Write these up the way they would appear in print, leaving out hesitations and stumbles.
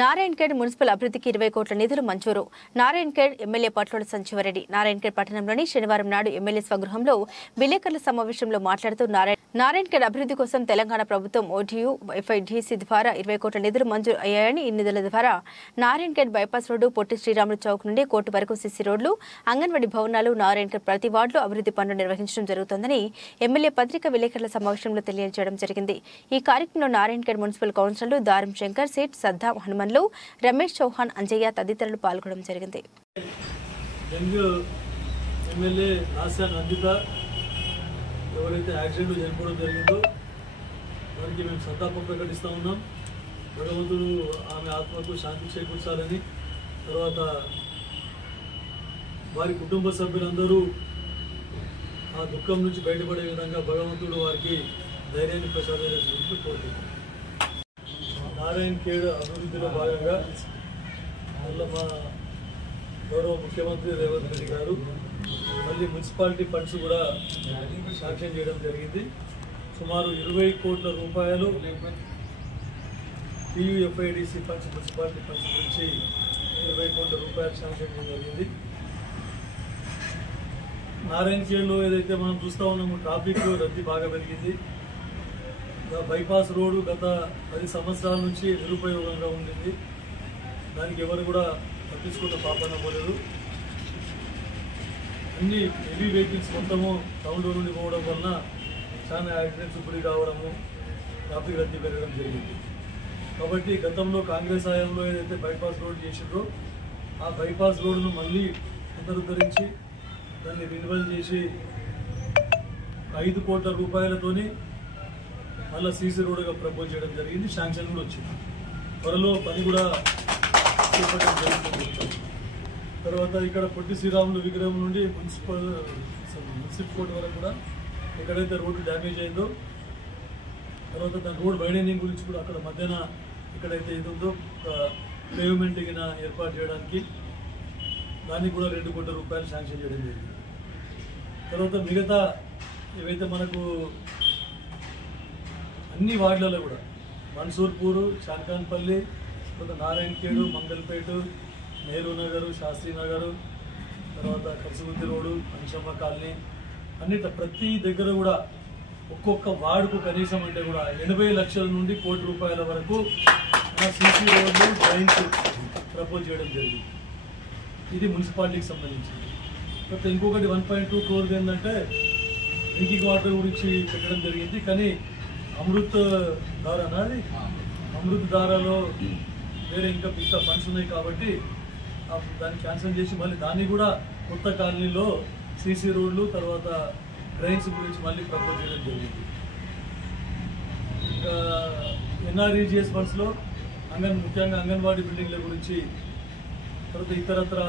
Narayankhed municipal అభివృద్ధికి 20 కోట్ల నిధులు మంజూరు. నారాయణఖేడ్ ఎమ్మెల్యే పట్లోల సంజీవరెడ్డి నారాయణఖేడ్ పట్టణంలోని శనివారం నాడు ఎమ్మెల్యే స్వగృహంలో విలేకరుల సమావేశంలో మాట్లాడుతూ నారాయణఖేడ్ అభివృద్ధి కోసం తెలంగాణ ప్రభుత్వం ఓటీయూ ఎఫ్ఐడిసి ద్వారా 20 కోట్ల నిధులు మంజూరు అయ్యాయని, ఈ నిధుల ద్వారా నారాయణఖేడ్ బైపాస్ రోడ్డు, పొట్టి శ్రీరాములు చౌక్ నుండి కోర్టు వరకు సిసి రోడ్లు, అంగన్వాడీ భవనాలు, నారాయణఖేడ్ ప్రతి వార్డులో అభివృద్ధి పనులు నిర్వహించడం జరుగుతోందని ఎమ్మెల్యే పత్రికా విలేకరుల సమావేశంలో తెలియజేయడం జరిగింది. ఈ కార్యక్రమంలో నారాయణఖేడ్ మున్సిపల్ కౌన్సిలర్లు దారం శంకర్, సేట్ సద్దాం హనుమన్లు, రమేష్ చౌహాన్, అంజయ్య తదితరులు పాల్గొనడం జరిగింది. ఎవరైతే యాక్సిడెంట్ చనిపోవడం జరిగిందో వారికి మేము సంతాపం ప్రకటిస్తూ ఉన్నాం. భగవంతుడు ఆమె ఆత్మకు శాంతి చేకూర్చాలని, తర్వాత వారి కుటుంబ సభ్యులందరూ ఆ దుఃఖం నుంచి బయటపడే విధంగా భగవంతుడు వారికి ధైర్యాన్ని ప్రసాదించాలని కోరుతున్నాం. నారాయణఖేడ్ అభివృద్ధిలో భాగంగా మళ్ళీ మా గౌరవ ముఖ్యమంత్రి రేవంత్ రెడ్డి గారు మళ్ళీ మున్సిపాలిటీ ఫండ్స్ కూడా శాంక్షన్ చేయడం జరిగింది. సుమారు 20 కోట్ల రూపాయలు టీయూఎఫ్ఐడిసి ఫండ్స్, మున్సిపాలిటీ ఫండ్స్ గురించి 20 కోట్ల రూపాయలు శాంక్షన్ చేయడం జరిగింది. నారాయణఖేడ్లో ఏదైతే మనం చూస్తూ ఉన్నామో ట్రాఫిక్ రద్దీ బాగా పెరిగింది. బైపాస్ రోడ్డు గత 10 సంవత్సరాల నుంచి నిరుపయోగంగా ఉండింది. దానికి ఎవరు కూడా పట్టించుకున్న పాపన పోలేదు. అన్ని హెవీ వెహికల్స్ మొత్తము టౌన్లో నుండి పోవడం వలన చాలా యాక్సిడెంట్స్ గురి కావడము, ట్రాఫిక్ రద్దీ పెరగడం జరిగింది. కాబట్టి గతంలో కాంగ్రెస్ హయాంలో ఏదైతే బైపాస్ రోడ్ చేసిండ్రో ఆ బైపాస్ రోడ్డును మళ్ళీ పునరుద్ధరించి దాన్ని రినివల్ చేసి 5 కోట్ల రూపాయలతోని మళ్ళీ సీసీ రోడ్డుగా ప్రపోజ్ చేయడం జరిగింది. శాంక్షన్ కూడా వచ్చింది. త్వరలో పని కూడా చేపట్టడం జరుగుతుంది. తర్వాత ఇక్కడ పొట్టి శ్రీరాములు విగ్రహం నుండి మున్సిపల్ కోర్టు వరకు కూడా ఎక్కడైతే రోడ్డు డ్యామేజ్ అయిందో, తర్వాత దాని రోడ్ వైడనింగ్ గురించి కూడా అక్కడ మధ్యాహ్న ఎక్కడైతే ఇది ఉందో పేవ్మెంట్ కింద ఏర్పాటు చేయడానికి దానికి కూడా 2 కోట్ల రూపాయలు శాంక్షన్ చేయడం జరిగింది. తర్వాత మిగతా ఏవైతే మనకు అన్ని వార్డులలో కూడా మన్సూర్పూరు, చార్కాన్పల్లి, తర్వాత నారాయణఖేడు, మంగల్పేట, నెహ్రూ నగరు, శాస్త్రి నగరు, తర్వాత కర్సుగుత్తి రోడ్డు, అంశమ్మ కాలనీ అన్నిట ప్రతి దగ్గర కూడా ఒక్కొక్క వార్డుకు కనీసం అంటే కూడా 80 లక్షల నుండి 1 కోటి రూపాయల వరకు సీసీ రోడ్లు, డ్రైన్స్ ప్రపోజ్ చేయడం జరిగింది. ఇది మున్సిపాలిటీకి సంబంధించింది. తర్వాత ఇంకొకటి 1.2 crores ఏంటంటే డ్రింకింగ్ వాటర్ గురించి పెట్టడం జరిగింది. కానీ అమృత్ ధారనా, అది అమృత్ ధారలో వేరే ఇంకా పెద్ద ఫండ్స్ ఉన్నాయి కాబట్టి దాన్ని క్యాన్సిల్ చేసి మళ్ళీ దాన్ని కూడా కొత్త కాలనీలో సీసీ రోడ్లు, తర్వాత డ్రైన్స్ గురించి మళ్ళీ ప్రపోజ్ చేయడం జరిగింది. ఇంకా ఎన్ఆర్ఈజిఎస్ ఫండ్స్లో ముఖ్యంగా అంగన్వాడీ బిల్డింగ్ల గురించి, తర్వాత ఇతరత్ర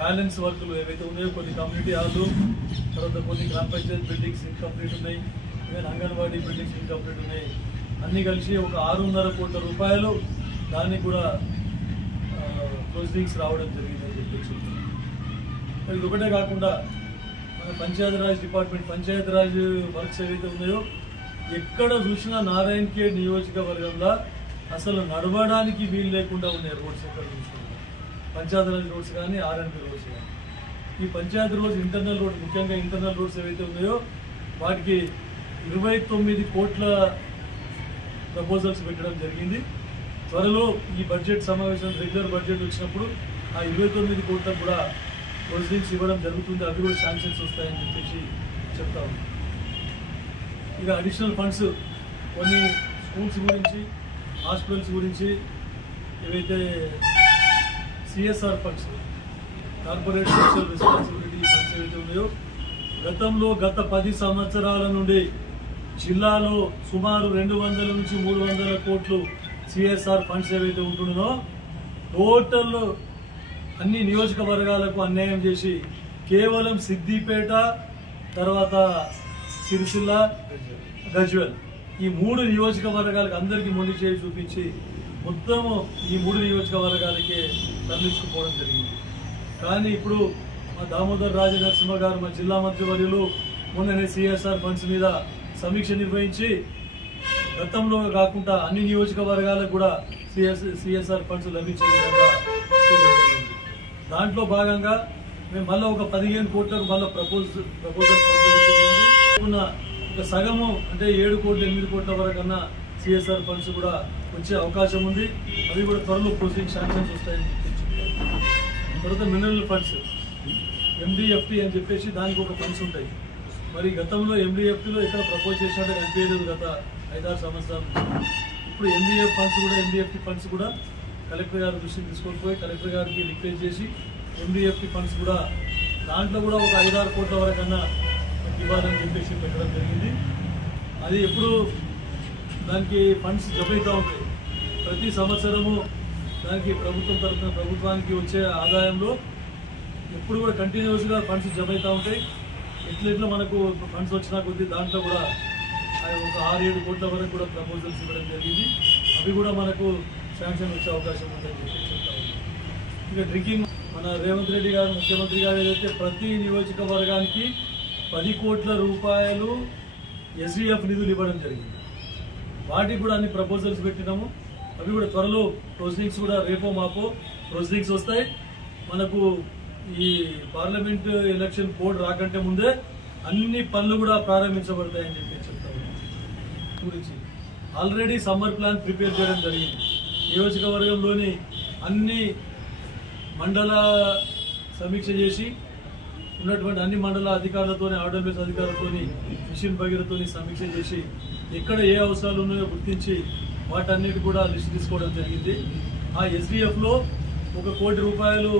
బ్యాలెన్స్ వర్కులు ఏవైతే ఉన్నాయో కొన్ని కమ్యూనిటీ హాల్లు, తర్వాత కొన్ని గ్రామ పంచాయతీ బిల్డింగ్స్ ఇన్కంప్లీట్ ఉన్నాయి, ఈవెన్ అంగన్వాడీ బిల్డింగ్స్ ఇన్కంప్లీట్ ఉన్నాయి. అన్నీ కలిసి ఒక 6.5 కోట్ల రూపాయలు దానికి కూడా ప్రొసీడింగ్స్ రావడం జరిగిందని చెప్పేసి. ఇది ఒకటే కాకుండా మన పంచాయతీరాజ్ డిపార్ట్మెంట్, పంచాయతీరాజ్ వర్క్స్ ఏవైతే ఉన్నాయో ఎక్కడ చూసినా నారాయణఖేడ్ నియోజకవర్గంలో అసలు నడవడానికి వీలు లేకుండా ఉన్నాయి రోడ్స్. ఎక్కడ చూసుకుంటాం పంచాయతీరాజ్ రోడ్స్ కానీ, ఆర్ఎన్బి రోడ్స్ కానీ. ఈ పంచాయతీ రోడ్స్, ఇంటర్నల్ రోడ్, ముఖ్యంగా ఇంటర్నల్ రోడ్స్ ఏవైతే ఉన్నాయో వాటికి 29 కోట్ల ప్రపోజల్స్ పెట్టడం జరిగింది. త్వరలో ఈ బడ్జెట్ సమావేశం, రెగ్యులర్ బడ్జెట్ వచ్చినప్పుడు ఆ 29 కోట్లకు కూడా ప్రొసీడింగ్స్ ఇవ్వడం జరుగుతుంది. అవి కూడా శాంక్షన్స్ వస్తాయని చెప్పేసి చెప్తా ఉన్నాం. ఇక అడిషనల్ ఫండ్స్ కొన్ని స్కూల్స్ గురించి, హాస్పిటల్స్ గురించి, ఏవైతే CSR funds, corporate social responsibility funds ఏవైతే ఉన్నాయో గతంలో గత 10 సంవత్సరాల నుండి జిల్లాలో సుమారు 200 నుంచి 300 కోట్లు సిఎస్ఆర్ ఫండ్స్ ఏవైతే ఉంటుందో టోటల్ అన్ని నియోజకవర్గాలకు అన్యాయం చేసి కేవలం సిద్దిపేట, తర్వాత సిరిసిల్ల, గజ్వేల్ ఈ 3 నియోజకవర్గాలకు అందరికీ మొండి చేసి చూపించి మొత్తం ఈ 3 నియోజకవర్గాలకే తరలించుకుపోవడం జరిగింది. కానీ ఇప్పుడు మా దామోదర్ రాజనరసింహ గారు, మా జిల్లా మంత్రివర్యులు మొన్ననే సిఎస్ఆర్ ఫండ్స్ మీద సమీక్ష నిర్వహించి గతంలో కాకుండా అన్ని నియోజకవర్గాలకు కూడా సిఎస్ఆర్ ఫండ్స్ లభించే విధంగా చేయడం జరిగింది. దాంట్లో భాగంగా మేము మళ్ళీ ఒక 15 కోట్లకు మళ్ళీ ప్రపోజల్ ఉన్న ఒక సగము అంటే 7 కోట్లు 8 కోట్ల వరకు అన్న సిఎస్ఆర్ ఫండ్స్ కూడా వచ్చే అవకాశం ఉంది. అవి కూడా త్వరలో ప్రొసీడింగ్ శాంక్షన్స్ వస్తాయని చెప్పారు. తర్వాత మినరల్ ఫండ్స్ MDFT అని చెప్పేసి దానికి ఒక ఫండ్స్ ఉంటాయి. మరి గతంలో MDFTలో ఎక్కడ ప్రపోజ్ చేసినట్టు కనిపించలేదు గత 5-6 సంవత్సరాలు. ఇప్పుడు MDFT ఫండ్స్ కూడా కలెక్టర్ గారి దృష్టికి తీసుకొని పోయి కలెక్టర్ గారికి రిక్వెస్ట్ చేసి MDFT ఫండ్స్ కూడా దాంట్లో కూడా ఒక 5-6 కోట్ల వరకన్నా ఇవ్వాలని చెప్పేసి పెట్టడం జరిగింది. అది ఎప్పుడు దానికి ఫండ్స్ జమైతూ ఉంటాయి. ప్రతి సంవత్సరము దానికి ప్రభుత్వం తరఫున ప్రభుత్వానికి వచ్చే ఆదాయంలో ఎప్పుడు కూడా కంటిన్యూస్గా ఫండ్స్ జమైతూ ఉంటాయి. ఎట్లా మనకు ఫండ్స్ వచ్చినా కొద్దీ దాంట్లో కూడా ఒక 6-7 కోట్ల వరకు కూడా ప్రపోజల్స్ ఇవ్వడం జరిగింది. అవి కూడా మనకు శాంక్షన్ వచ్చే అవకాశం ఉందని చెప్పి చెప్తా ఉన్నాం. ఇక డ్రింకింగ్ మన రేవంత్ రెడ్డి గారు ముఖ్యమంత్రి గారు ఏదైతే ప్రతి నియోజకవర్గానికి 10 కోట్ల రూపాయలు SDF నిధులు ఇవ్వడం జరిగింది. వాటికి కూడా అన్ని ప్రపోజల్స్ పెట్టినాము. అవి కూడా త్వరలో ప్రొసీడింగ్స్ కూడా రేపో మాపో ప్రొసీడింగ్స్ వస్తాయి. మనకు ఈ పార్లమెంట్ ఎలక్షన్ కోడ్ రాకంటే ముందే అన్ని పనులు కూడా ప్రారంభించబడతాయని చెప్పి చెప్తాము. గురించి ఆల్రెడీ సమ్మర్ ప్లాన్ ప్రిపేర్ చేయడం జరిగింది. నియోజకవర్గంలోని అన్ని మండల సమీక్ష చేసి ఉన్నటువంటి అన్ని మండల అధికారులతోని RWS అధికారులతోని మిషన్ భగీరథతోని సమీక్ష చేసి ఎక్కడ ఏ అవసరాలు ఉన్నాయో గుర్తించి వాటన్నిటి కూడా లిస్ట్ తీసుకోవడం జరిగింది. ఆ SDFలో 1 కోటి రూపాయలు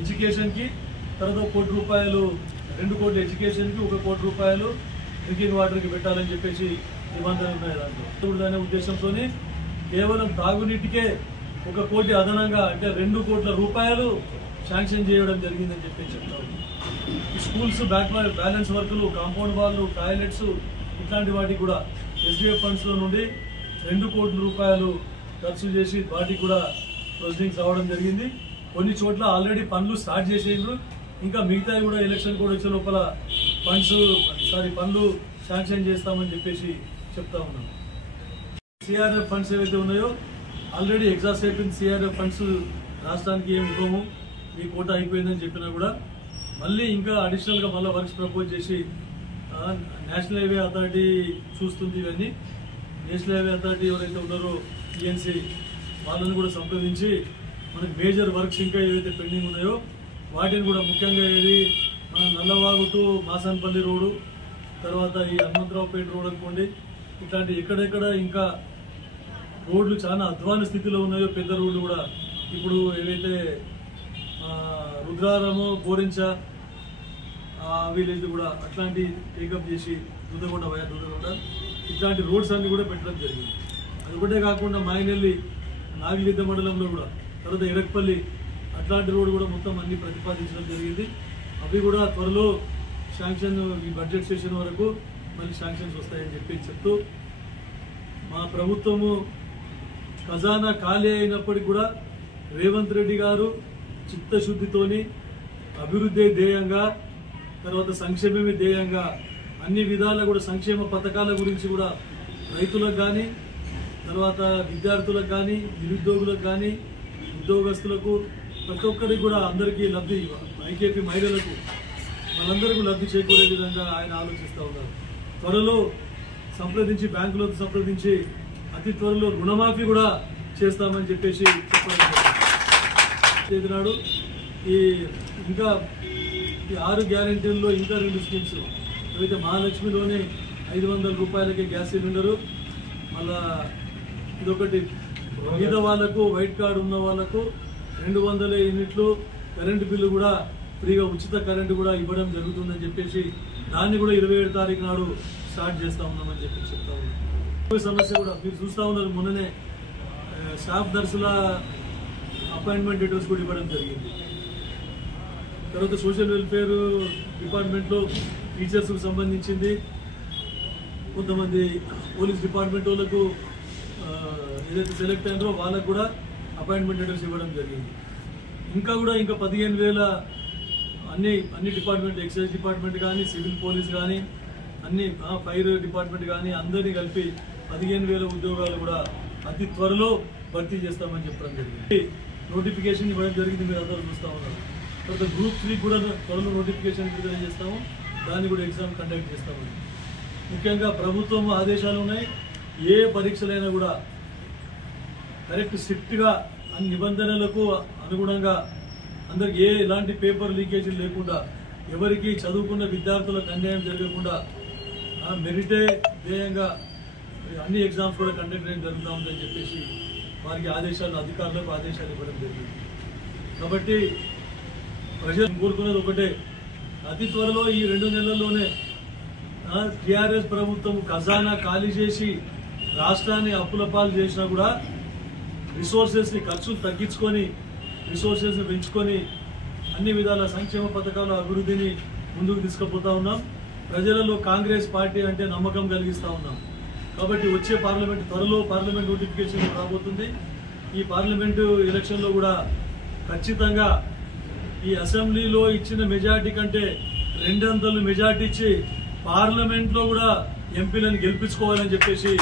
ఎడ్యుకేషన్కి, తర్వాత 1 కోటి రూపాయలు 2 కోట్ల ఎడ్యుకేషన్కి, 1 కోటి రూపాయలు డ్రింకింగ్ వాటర్కి పెట్టాలని చెప్పేసి నిబంధనలు ఉన్నాయి. దాంట్లో అనే ఉద్దేశంతో కేవలం తాగునీటికే 1 కోటి అదనంగా అంటే 2 కోట్ల రూపాయలు శాంక్షన్ చేయడం జరిగిందని చెప్పి చెప్తారు. ఈ స్కూల్స్ బ్యాలెన్స్ వర్కులు, కాంపౌండ్ వాళ్ళు, టాయిలెట్స్ ఇట్లాంటి వాటికి కూడా SDF ఫండ్స్లో నుండి 2 కోట్ల రూపాయలు ఖర్చు చేసి వాటికి కూడా ప్రొసీడింగ్స్ రావడం జరిగింది. కొన్ని చోట్ల ఆల్రెడీ పనులు స్టార్ట్ చేసేందుకు ఇంకా మిగతా కూడా ఎలక్షన్ కూడా వచ్చే లోపల పనులు శాంక్షన్ చేస్తామని చెప్పేసి చెప్తా ఉన్నాం. CRF ఫండ్స్ ఏవైతే ఉన్నాయో ఆల్రెడీ ఎగ్జాస్ట్ అయిపోయింది. CRF ఫండ్స్ రాష్ట్రానికి ఏమి ఇవ్వము, మీ కోటా అయిపోయిందని చెప్పినా కూడా మళ్ళీ ఇంకా అడిషనల్గా మళ్ళీ వర్క్స్ ప్రపోజ్ చేసి నేషనల్ హైవే అథారిటీ చూస్తుంది. ఇవన్నీ నేషనల్ హైవే అథారిటీ ఎవరైతే ఉన్నారో TNC వాళ్ళని కూడా సంప్రదించి మనకి మేజర్ వర్క్స్ ఇంకా ఏవైతే పెండింగ్ ఉన్నాయో వాటిని కూడా ముఖ్యంగా ఏది మన నల్లవాగు టు మాసాన్పల్లి రోడ్డు, తర్వాత ఈ హనుమంతరావుపేట రోడ్ అనుకోండి, ఇట్లాంటి ఎక్కడెక్కడ ఇంకా రోడ్లు చాలా అధ్వాన స్థితిలో ఉన్నాయో పెద్ద రోడ్లు కూడా ఇప్పుడు ఏవైతే రుద్రారము, గోరించ విలేజ్ కూడా అట్లాంటి టేకప్ చేసి దుద్దగొండ ఇట్లాంటి రోడ్స్ అన్ని కూడా పెట్టడం జరిగింది. అది ఒకటే కాకుండా మాయనెల్లి నాగిలిద్ద మండలంలో కూడా, తర్వాత ఎడక్పల్లి అట్లాంటి రోడ్డు కూడా మొత్తం అన్ని ప్రతిపాదించడం జరిగింది. అవి కూడా త్వరలో శాంక్షన్ ఈ బడ్జెట్ సెషన్ వరకు మళ్ళీ శాంక్షన్స్ వస్తాయని చెప్పి చెప్తూ మా ప్రభుత్వము ఖజానా ఖాళీ అయినప్పటికీ కూడా రేవంత్ రెడ్డి గారు చిత్తశుద్ధితోని అభివృద్ధి ధ్యేయంగా, తర్వాత సంక్షేమమే ధ్యేయంగా అన్ని విధాల కూడా సంక్షేమ పథకాల గురించి కూడా రైతులకు కానీ, తర్వాత విద్యార్థులకు కానీ, నిరుద్యోగులకు కానీ, ఉద్యోగస్తులకు ప్రతి ఒక్కరికి కూడా అందరికీ లబ్ధి, IKP మహిళలకు మనందరికీ లబ్ధి చేకూరే విధంగా ఆయన ఆలోచిస్తూ ఉన్నారు. త్వరలో బ్యాంకులతో సంప్రదించి అతి త్వరలో రుణమాఫీ కూడా చేస్తామని చెప్పేసి చెప్పారు. ఇంకా ఈ 6 గ్యారెంటీల్లో ఇంకా 2 స్కీమ్స్ ఏవైతే మహాలక్ష్మిలోనే 500 రూపాయలకే గ్యాస్ సిలిండరు, మళ్ళా ఇదొకటి మీద వాళ్ళకు వైట్ కార్డు ఉన్న వాళ్ళకు 200 యూనిట్లు కరెంటు బిల్లు కూడా ఫ్రీగా ఉచిత కరెంటు కూడా ఇవ్వడం జరుగుతుందని చెప్పేసి దాన్ని కూడా 27 తారీఖు నాడు స్టార్ట్ చేస్తా ఉన్నామని చెప్పి చెప్తా ఉన్నాం. సమస్య కూడా మీరు చూస్తూ ఉన్నారు, మొన్ననే స్టాఫ్ నర్సుల అపాయింట్మెంట్ డీటెయిల్స్ కూడా ఇవ్వడం జరిగింది. తర్వాత సోషల్ వెల్ఫేర్ డిపార్ట్మెంట్లో టీచర్స్కు సంబంధించింది, కొంతమంది పోలీస్ డిపార్ట్మెంట్ వాళ్ళకు ఏదైతే సెలెక్ట్ అయినారో వాళ్ళకు కూడా అపాయింట్మెంట్ లెటర్స్ ఇవ్వడం జరిగింది. ఇంకా 15,000 అన్ని డిపార్ట్మెంట్, ఎక్సైజ్ డిపార్ట్మెంట్ కానీ, సివిల్ పోలీస్ కానీ, అన్ని ఫైర్ డిపార్ట్మెంట్ కానీ అందరినీ కలిపి 15,000 ఉద్యోగాలు కూడా అతి త్వరలో భర్తీ చేస్తామని చెప్పడం జరిగింది. నోటిఫికేషన్ ఇవ్వడం జరిగింది, మీరు అందరూ చూస్తూ ఉన్నారు. తర్వాత గ్రూప్ 3 కూడా త్వరలో నోటిఫికేషన్ విడుదల చేస్తాము, దాన్ని కూడా ఎగ్జామ్ కండక్ట్ చేస్తామని. ముఖ్యంగా ప్రభుత్వం ఆదేశాలు ఉన్నాయి, ఏ పరీక్షలైనా కూడా కరెక్ట్ స్ట్రిక్ట్గా అన్ని నిబంధనలకు అనుగుణంగా అందరికి ఎలాంటి పేపర్ లీకేజీలు లేకుండా, ఎవరికి చదువుకున్న విద్యార్థులకు అన్యాయం జరగకుండా మెరిటే ధ్యేయంగా అన్ని ఎగ్జామ్స్ కూడా కండక్ట్ చేయడం జరుగుతూ ఉందని చెప్పేసి వారికి అధికారులకు ఆదేశాలు ఇవ్వడం జరిగింది. కాబట్టి ప్రజలు కోరుకునేది ఒకటే, అతి త్వరలో ఈ 2 నెలల్లోనే టీఆర్ఎస్ ప్రభుత్వం ఖజానా ఖాళీ చేసి రాష్ట్రాన్ని అప్పుల పాలు చేసినా కూడా రిసోర్సెస్ని ఖర్చులు తగ్గించుకొని రిసోర్సెస్ని పెంచుకొని అన్ని విధాల సంక్షేమ పథకాల అభివృద్ధిని ముందుకు తీసుకుపోతా ఉన్నాం. ప్రజలలో కాంగ్రెస్ పార్టీ అంటే నమ్మకం కలిగిస్తూ ఉన్నాం. కాబట్టి వచ్చే త్వరలో పార్లమెంట్ నోటిఫికేషన్ రాబోతుంది. ఈ పార్లమెంటు ఎలక్షన్లో కూడా ఖచ్చితంగా ఈ అసెంబ్లీలో ఇచ్చిన మెజార్టీ కంటే 200 మెజార్టీ ఇచ్చి పార్లమెంట్లో కూడా ఎంపీలను గెలిపించుకోవాలని చెప్పేసి